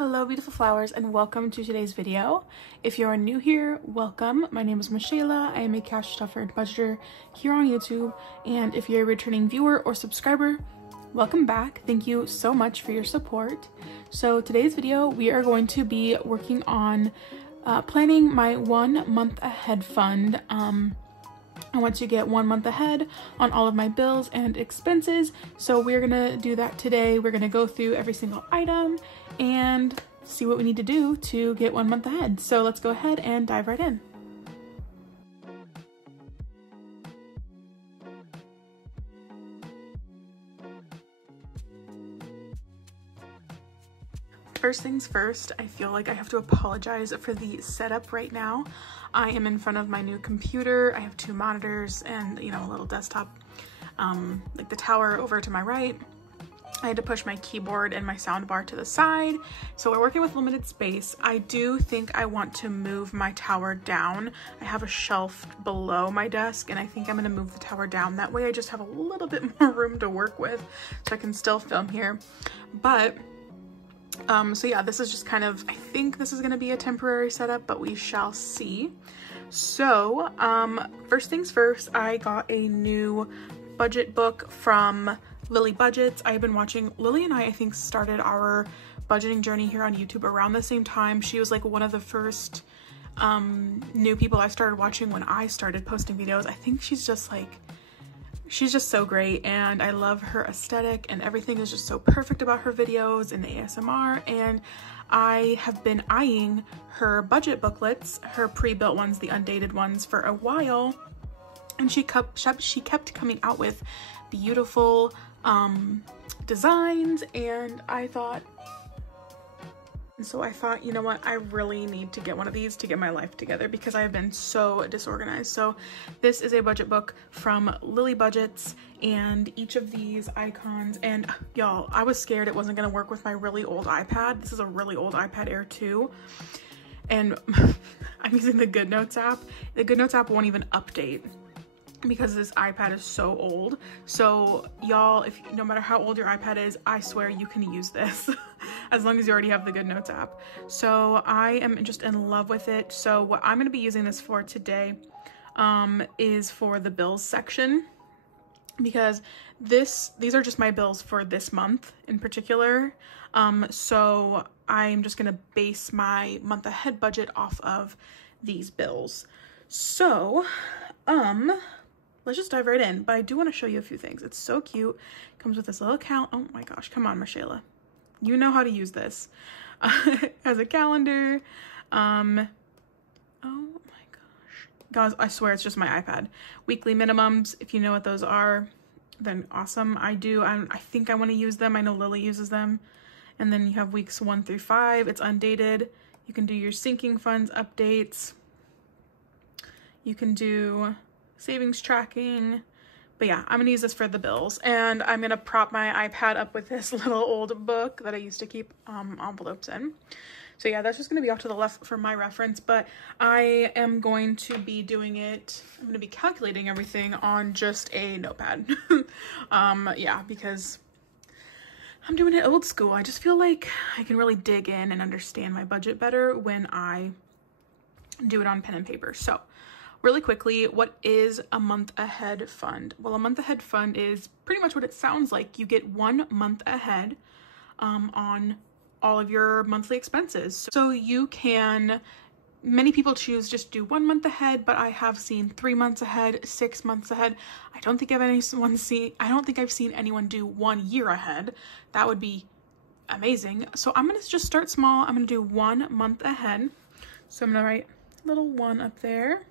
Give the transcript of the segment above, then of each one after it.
Hello beautiful flowers and welcome to today's video. If you are new here, welcome. My name is Michaela. I am a cash stuffer and budgeter here on YouTube, and if you're a returning viewer or subscriber, welcome back. Thank you so much for your support. So today's video we are going to be working on planning my 1 month ahead fund. I want to get 1 month ahead on all of my bills and expenses. So we're gonna do that today. We're gonna go through every single item and see what we need to do to get 1 month ahead. So let's go ahead and dive right in. First things first, I feel like I have to apologize for the setup right now. I am in front of my new computer. I have 2 monitors and, you know, a little desktop, like the tower over to my right. I had to push my keyboard and my sound bar to the side. So we're working with limited space. I do think I want to move my tower down. I have a shelf below my desk and I think I'm gonna move the tower down. That way I just have a little bit more room to work with so I can still film here. But so yeah, this is just kind of, I think this is going to be a temporary setup, but we shall see. So, first things first, I got a new budget book from Lily Budgets. I've been watching, Lily and I think started our budgeting journey here on YouTube around the same time. She was like one of the first new people I started watching when I started posting videos. I think she's just so great and I love her aesthetic and everything is just so perfect about her videos and the ASMR, and I have been eyeing her budget booklets, her pre-built ones, the undated ones, for a while, and she kept coming out with beautiful designs, and so I thought, you know what, I really need to get one of these to get my life together because I have been so disorganized. So this is a budget book from Lily Budgets, and each of these icons, and y'all, I was scared it wasn't gonna work with my really old iPad. This is a really old iPad Air 2, and I'm using the GoodNotes app. The GoodNotes app won't even update because this iPad is so old. So y'all, no matter how old your iPad is, I swear you can use this as long as you already have the GoodNotes app. So I am just in love with it. So what I'm going to be using this for today is for the bills section, because these are just my bills for this month in particular. So I'm just going to base my month ahead budget off of these bills. So let's just dive right in, but I do want to show you a few things. It's so cute. It comes with this little oh my gosh, come on, Michaela. You know how to use this. As a calendar. Oh my gosh. Guys, I swear it's just my iPad. Weekly minimums, if you know what those are, then awesome. I do. I think I want to use them. I know Lily uses them. And then you have weeks 1 through 5. It's undated. You can do your sinking funds updates. You can do savings tracking, but yeah, I'm gonna use this for the bills, and I'm gonna prop my iPad up with this little old book that I used to keep envelopes in. So yeah, that's just gonna be off to the left for my reference, but I am going to be doing it, I'm gonna be calculating everything on just a notepad. Yeah, because I'm doing it old school. I just feel like I can really dig in and understand my budget better when I do it on pen and paper. So really quickly, what is a month ahead fund? Well, a month ahead fund is pretty much what it sounds like. You get 1 month ahead on all of your monthly expenses. So you can, many people choose just do 1 month ahead, but I have seen 3 months ahead, 6 months ahead. I don't think I've seen anyone do 1 year ahead. That would be amazing. So I'm gonna just start small. I'm gonna do 1 month ahead. So I'm gonna write little 1 up there.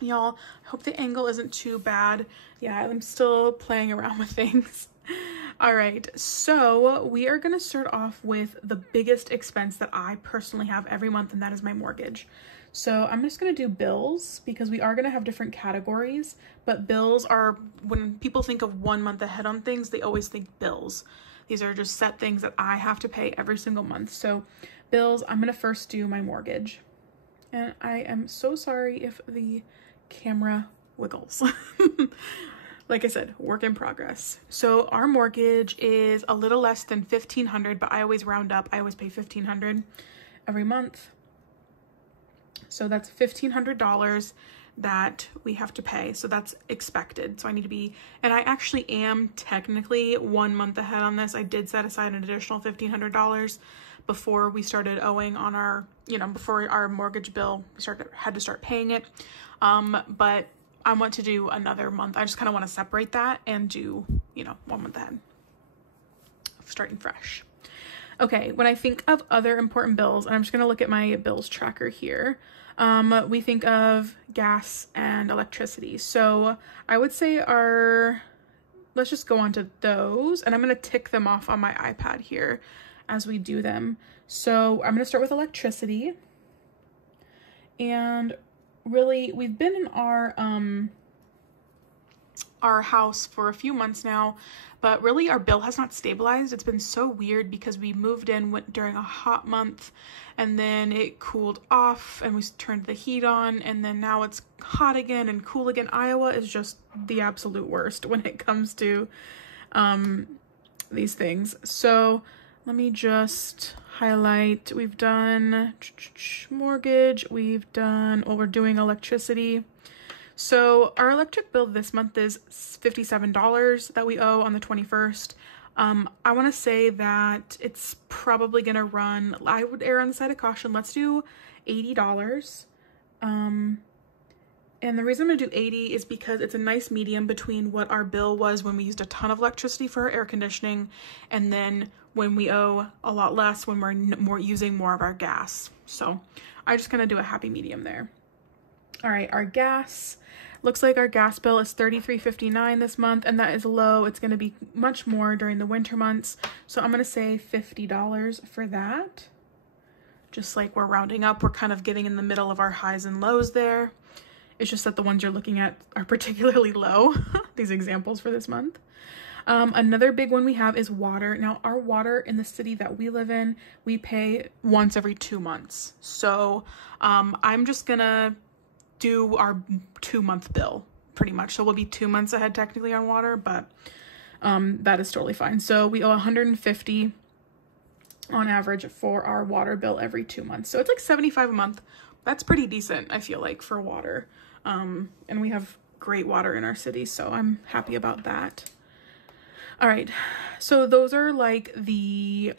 Y'all, I hope the angle isn't too bad. Yeah, I'm still playing around with things. All right, so we are gonna start off with the biggest expense that I personally have every month, and that is my mortgage. So I'm just gonna do bills because we are gonna have different categories, but bills are, when people think of 1 month ahead on things, they always think bills. These are just set things that I have to pay every single month. So bills, I'm gonna first do my mortgage. And I am so sorry if the camera wiggles. like I said, work in progress. So our mortgage is a little less than $1,500, but I always round up. I always pay $1,500 every month. So that's $1,500 that we have to pay. So that's expected. So I need to be, and I actually am technically 1 month ahead on this. I did set aside an additional $1,500 before we started owing on our, before our mortgage bill, had to start paying it. But I want to do another month. I just kind of want to separate that and do, 1 month ahead, starting fresh. Okay, when I think of other important bills, and I'm just going to look at my bills tracker here, we think of gas and electricity. So I would say let's just go on to those, and I'm going to tick them off on my iPad here as we do them. So I'm going to start with electricity. And really, we've been in our house for a few months now, but really our bill has not stabilized. It's been so weird because we moved in during a hot month, and then it cooled off and we turned the heat on, and then now it's hot again and cool again. Iowa is just the absolute worst when it comes to these things. So let me just highlight, we've done mortgage, we're doing electricity. So our electric bill this month is $57 that we owe on the 21st. I want to say that it's probably going to run, I would err on the side of caution. Let's do $80. And the reason I'm going to do 80 is because it's a nice medium between what our bill was when we used a ton of electricity for our air conditioning, and then when we owe a lot less when we're using more of our gas. So I'm just going to do a happy medium there. All right, our gas, looks like our gas bill is $33.59 this month, and that is low. It's going to be much more during the winter months. So I'm going to say $50 for that. Just like we're rounding up, we're kind of getting in the middle of our highs and lows there. It's just that the ones you're looking at are particularly low, these examples for this month. Another big one we have is water. Now, our water in the city that we live in, we pay once every 2 months. So I'm just going to do our 2-month bill pretty much. So we'll be 2 months ahead technically on water, but that is totally fine. So we owe $150 on average for our water bill every 2 months. So it's like $75 a month. That's pretty decent, I feel like, for water. And we have great water in our city, so I'm happy about that. All right, so those are like the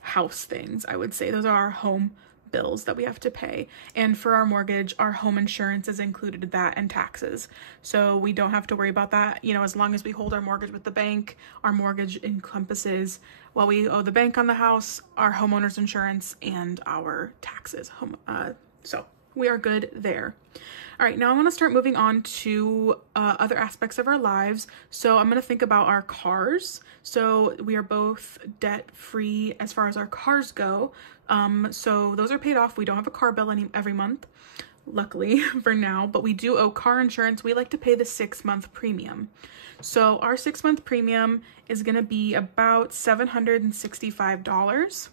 house things, I would say. Those are our home bills that we have to pay. And for our mortgage, our home insurance is included in that, and taxes. So we don't have to worry about that. As long as we hold our mortgage with the bank, our mortgage encompasses what we owe the bank on the house, our homeowner's insurance, and our taxes. So we are good there. All right, now I want to start moving on to other aspects of our lives. So I'm going to think about our cars. So we are both debt free as far as our cars go. So those are paid off. We don't have a car bill every month, luckily for now, but we do owe car insurance. We like to pay the 6-month premium. So our 6-month premium is going to be about $765.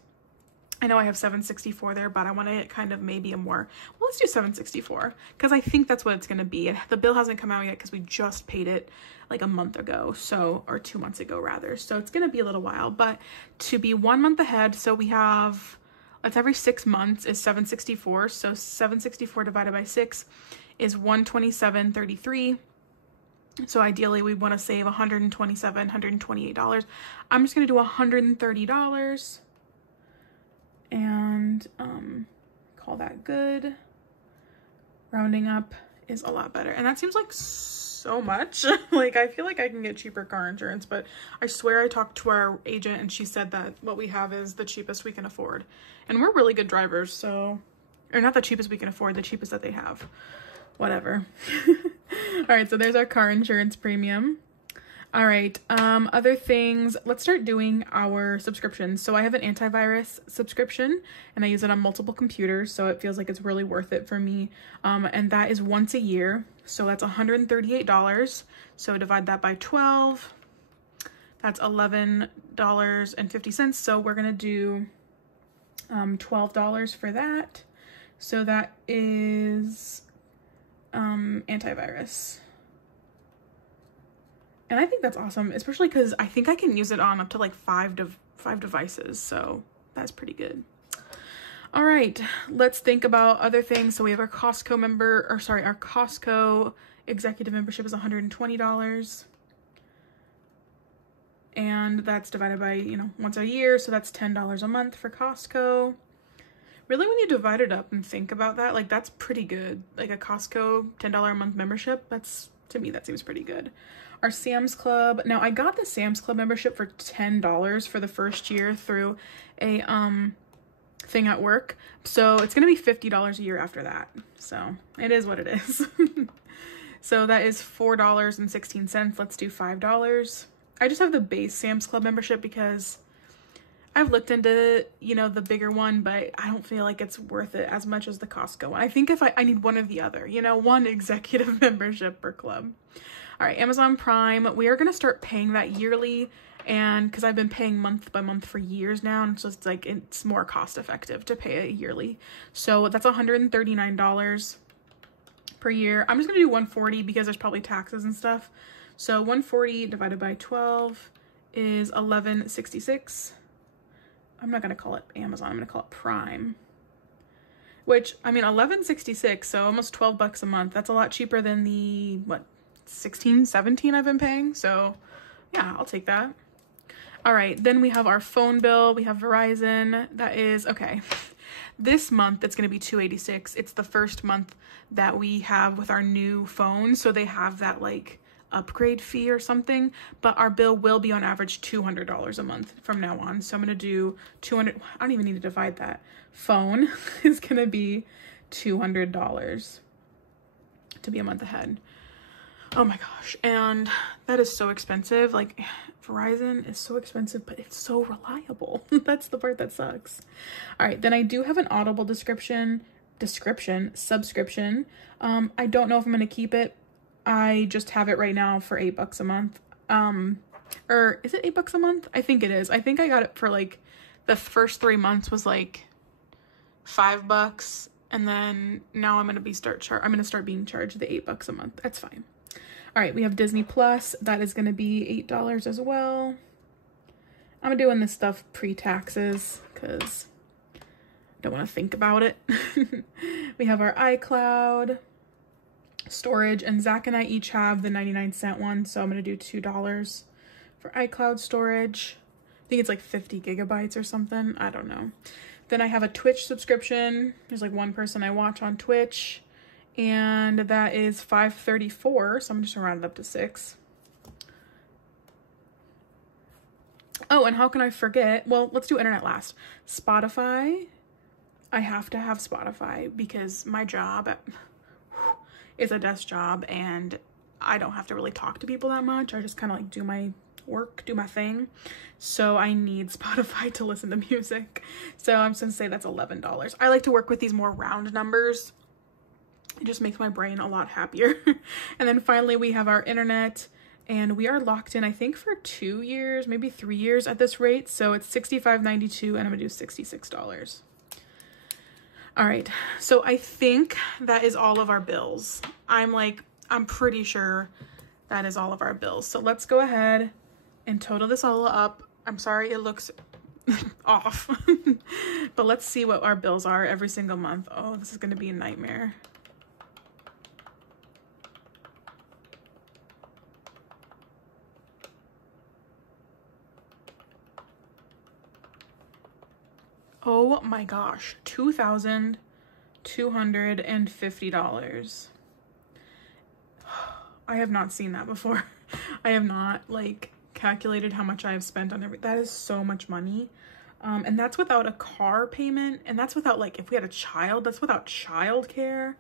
I know I have $764 there, but I want to kind of maybe let's do $764 because I think that's what it's going to be. And the bill hasn't come out yet because we just paid it like a month ago, or 2 months ago rather. So it's going to be a little while, but to be 1 month ahead, so we have, that's every 6 months is $764. So $764 divided by 6 is $127.33. So ideally we want to save $128. I'm just going to do $130. And call that good. Rounding up is a lot better, and that seems like so much. Like, I feel like I can get cheaper car insurance, but I swear I talked to our agent and she said that what we have is the cheapest we can afford, and we're really good drivers, so, or not the cheapest we can afford, the cheapest that they have, whatever. All right, so there's our car insurance premium. All right, other things, let's start doing our subscriptions. So I have an antivirus subscription and I use it on multiple computers, so it feels like it's really worth it for me. And that is once a year, so that's $138. So divide that by 12, that's $11.50. So we're gonna do $12 for that. So that is antivirus. And I think that's awesome, especially because I think I can use it on up to like five devices. So that's pretty good. All right, let's think about other things. So we have our Costco our Costco executive membership is $120. And that's divided by, you know, once a year. So that's $10 a month for Costco. Really, when you divide it up and think about that, like that's pretty good. Like a Costco $10 a month membership, to me, that seems pretty good. Our Sam's Club. Now I got the Sam's Club membership for $10 for the first year through a thing at work. So it's going to be $50 a year after that. So it is what it is. So that is $4.16. Let's do $5. I just have the base Sam's Club membership because I've looked into, you know, the bigger one, but I don't feel like it's worth it as much as the Costco one. I think if I need one or the other, you know, one executive membership per club. All right, Amazon Prime. We are going to start paying that yearly, and because I've been paying month by month for years now, and it's just like it's more cost effective to pay it yearly. So that's $139 per year. I'm just going to do $140 because there's probably taxes and stuff. So 140 divided by 12 is $11.66. I'm not going to call it Amazon. I'm going to call it Prime. Which, I mean, $11.66, so almost $12 a month. That's a lot cheaper than the, what, 16, 17 I've been paying. So yeah, I'll take that. All right, then we have our phone bill. We have Verizon. That is, okay. This month, it's going to be $286. It's the first month that we have with our new phone. So they have that like upgrade fee or something, but our bill will be on average $200 a month from now on. So I'm going to do 200. I don't even need to divide that. Phone is going to be $200 to be a month ahead. Oh my gosh. And that is so expensive. Like Verizon is so expensive, but it's so reliable. That's the part that sucks. All right. Then I do have an Audible subscription. I don't know if I'm going to keep it. I just have it right now for $8 a month. Or is it $8 a month? I think it is. I think I got it for like the first 3 months was like $5, and then now I'm going to start being charged the $8 a month. That's fine. All right, we have Disney Plus. That is going to be $8 as well. I'm doing this stuff pre-taxes because I don't want to think about it. We have our iCloud storage, and Zach and I each have the 99-cent one, so I'm going to do $2 for iCloud storage. I think it's like 50 gigabytes or something. I don't know. Then I have a Twitch subscription. There's like one person I watch on Twitch, and that is $5.34, so I'm just going to round it up to $6. Oh, and how can I forget? Well, let's do internet last. Spotify. I have to have Spotify because my job is a desk job and I don't have to really talk to people that much. I just kind of like do my work, do my thing. So I need Spotify to listen to music. So I'm just gonna say that's $11. I like to work with these more round numbers. It just makes my brain a lot happier. And then finally we have our internet, and we are locked in, I think, for 2 years, maybe 3 years at this rate. So it's $65.92, and I'm gonna do $66. All right, so I think that is all of our bills. I'm pretty sure that is all of our bills. So let's go ahead and total this all up. I'm sorry it looks off, but let's see what our bills are every single month. Oh, this is gonna be a nightmare. Oh my gosh, $2,250. I have not seen that before. I have not like calculated how much I have spent on everything. That is so much money. And that's without a car payment. And that's without, like, if we had a child, that's without childcare.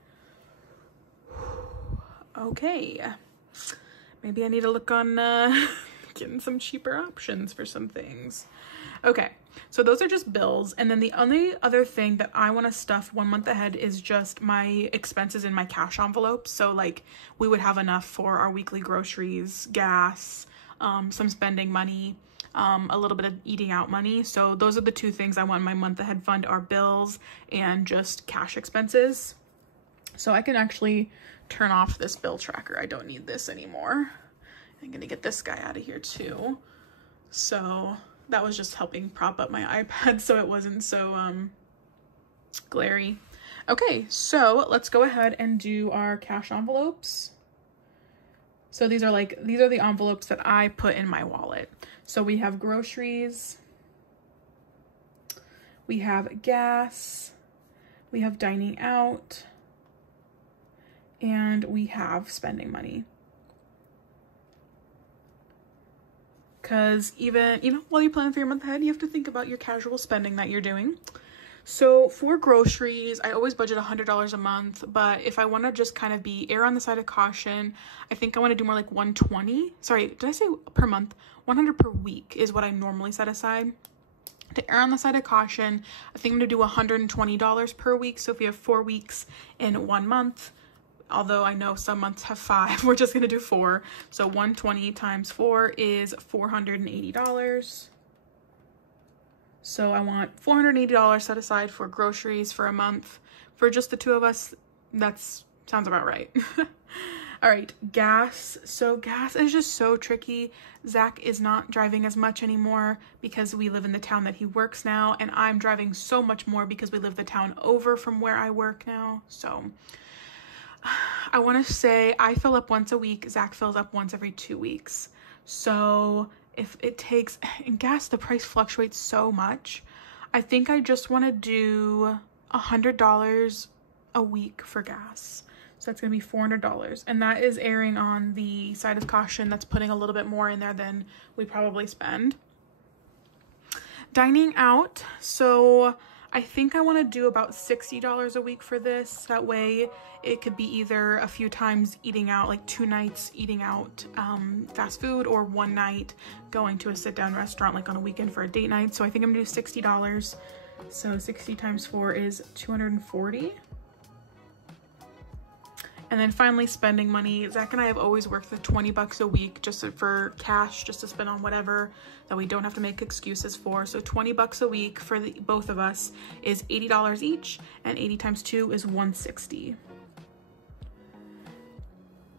Okay. Maybe I need to look on getting some cheaper options for some things. Okay, so those are just bills. And then the only other thing that I want to stuff 1 month ahead is just my expenses in my cash envelope. So like we would have enough for our weekly groceries, gas, some spending money, a little bit of eating out money. So those are the two things I want in my month ahead fund, are bills and just cash expenses. So I can actually turn off this bill tracker. I don't need this anymore. I'm gonna get this guy out of here too. So that was just helping prop up my iPad so it wasn't so glary. Okay, so let's go ahead and do our cash envelopes. So these are the envelopes that I put in my wallet. So we have groceries, we have gas, we have dining out, and we have spending money. Because even, while you're planning for your month ahead, you have to think about your casual spending that you're doing. So for groceries, I always budget $100 a month, but if I want to just kind of err on the side of caution, I think I want to do more like 120. Sorry, did I say per month? 100 per week is what I normally set aside. To err on the side of caution, I think I'm going to do $120 per week. So if we have 4 weeks in 1 month, although I know some months have 5, we're just going to do 4. So 120 times 4 is $480. So I want $480 set aside for groceries for a month. For just the two of us, that sounds about right. All right, gas. So gas is just so tricky. Zach is not driving as much anymore because we live in the town that he works now, and I'm driving so much more because we live the town over from where I work now. So I want to say I fill up once a week. Zach fills up once every 2 weeks. So if it takes, in gas, the price fluctuates so much. I think I just want to do $100 a week for gas. So that's going to be $400. And that is erring on the side of caution. That's putting a little bit more in there than we probably spend. Dining out. So I think I want to do about $60 a week for this. That way it could be either a few times eating out, like 2 nights eating out fast food, or 1 night going to a sit-down restaurant like on a weekend for a date night. So I think I'm gonna do $60. So 60 times 4 is $240. And then finally, spending money. Zach and I have always worked with $20 a week just for cash, just to spend on whatever that we don't have to make excuses for. So $20 a week for both of us is $80 each, and 80 times 2 is $160.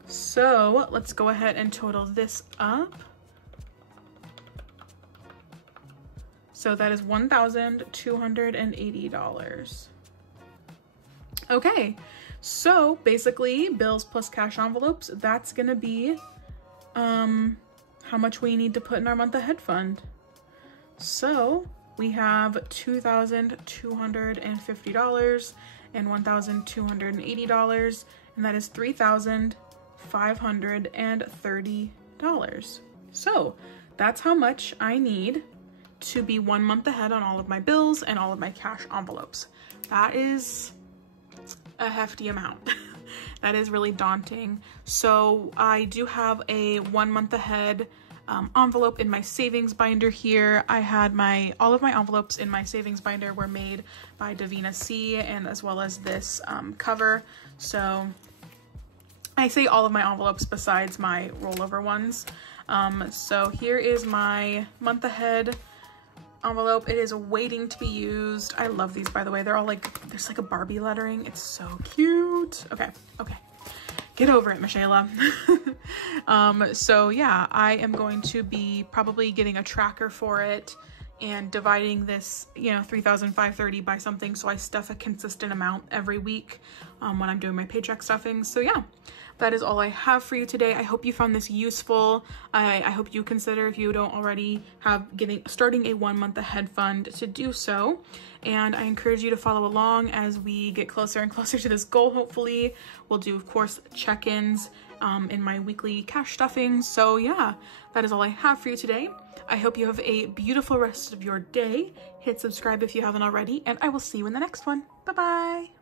So let's go ahead and total this up. So that is $1,280. Okay. So basically, bills plus cash envelopes, that's gonna be how much we need to put in our month ahead fund. So we have $2,250 and $1,280, and that is $3,530. So that's how much I need to be 1 month ahead on all of my bills and all of my cash envelopes. That is a hefty amount. That is really daunting. So I do have a 1 month ahead envelope in my savings binder here. I had all of my envelopes in my savings binder were made by Davina C, and as well as this cover. So I say all of my envelopes besides my rollover ones. So here is my month ahead envelope. It is waiting to be used. I love these, by the way. They're all there's like a Barbie lettering. It's so cute. Okay. Get over it, Michaela. So yeah, I am going to be probably getting a tracker for it and dividing this, $3,530 by something, so I stuff a consistent amount every week when I'm doing my paycheck stuffing. So yeah, that is all I have for you today. I hope you found this useful. I hope you consider, if you don't already, starting a 1 month ahead fund to do so. And I encourage you to follow along as we get closer and closer to this goal. Hopefully we'll do, of course, check-ins in my weekly cash stuffing. So yeah, that is all I have for you today. I hope you have a beautiful rest of your day. Hit subscribe if you haven't already, and I will see you in the next one. Bye-bye.